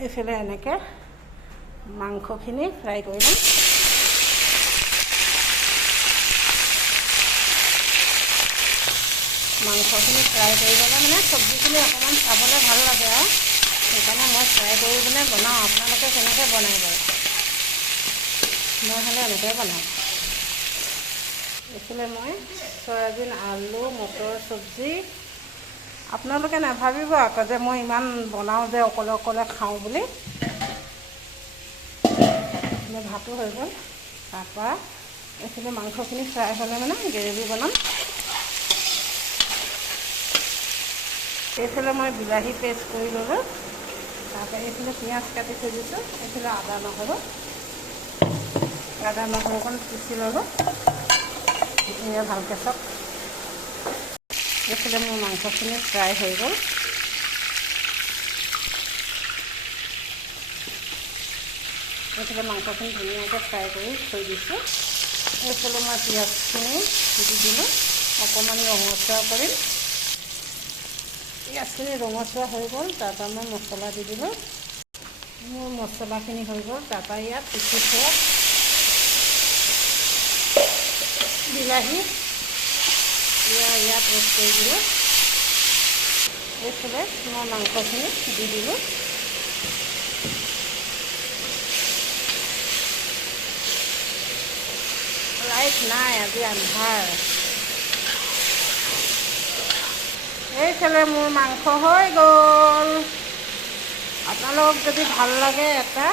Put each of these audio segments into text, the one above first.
এইফালে এনেকৈ মাংসখিনি ফ্ৰাই কৰি ল'ম। মাংসখিনি ফ্ৰাই কৰি ল'লে মানে চব্জিখিনি অকণমান খাবলৈ ভাল লাগে আৰু সেইকাৰণে মই ফ্ৰাই কৰি পিনে বনাওঁ। আপোনালোকে কেনেকৈ বনাই বাৰু? মই হ'লে এনেকৈ বনাওঁ। এইফালে মই চয়াবিন, আলু, মটৰ চব্জি। আপোনালোকে নাভাবিব আকৌ যে মই ইমান বনাওঁ যে অকলে অকলে খাওঁ বুলি। এইফালে ভাতো হৈ গ'ল। তাৰপৰা এইফালে মাংসখিনি ফ্ৰাই হ'লে মানে গ্ৰেভি বনাম। এইফালে মই বিলাহী পেষ্ট কৰি ল'লোঁ। তাৰপৰা এইফালে পিঁয়াজ কাটি থৈ দিছোঁ। এইফালে আদা নহৰুকণ পিচি ল'লোঁ। এয়া ভালকৈ চাওক। এইফালে মোৰ মাংসখিনি ফ্ৰাই হৈ গ'ল। এইফালে মাংসখিনি ধুনীয়াকৈ ফ্ৰাই কৰি থৈ দিছোঁ। এইফালে মই পিঁয়াজখিনি দি দিলোঁ। অকণমান ৰঙচুৱা কৰিম। পিঁয়াজখিনি ৰঙচুৱা হৈ গ'ল। তাৰপৰা মই মছলা দি দিলোঁ। মোৰ মছলাখিনি হৈ গ'ল। তাৰপৰা ইয়াত পিচি থোৱা বিলাহী ইয়াত ৰোষ্ট কৰি দিলোঁ। এইফালে মই মাংসখিনি দি দিলোঁ। লাইট নাই, আজি আন্ধাৰ। এইফালে মোৰ মাংস হৈ গ'ল। আপোনালোকক যদি ভাল লাগে এটা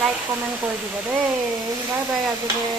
লাইক কমেণ্ট কৰি দিব দেই। বাই বাই আজিলৈ।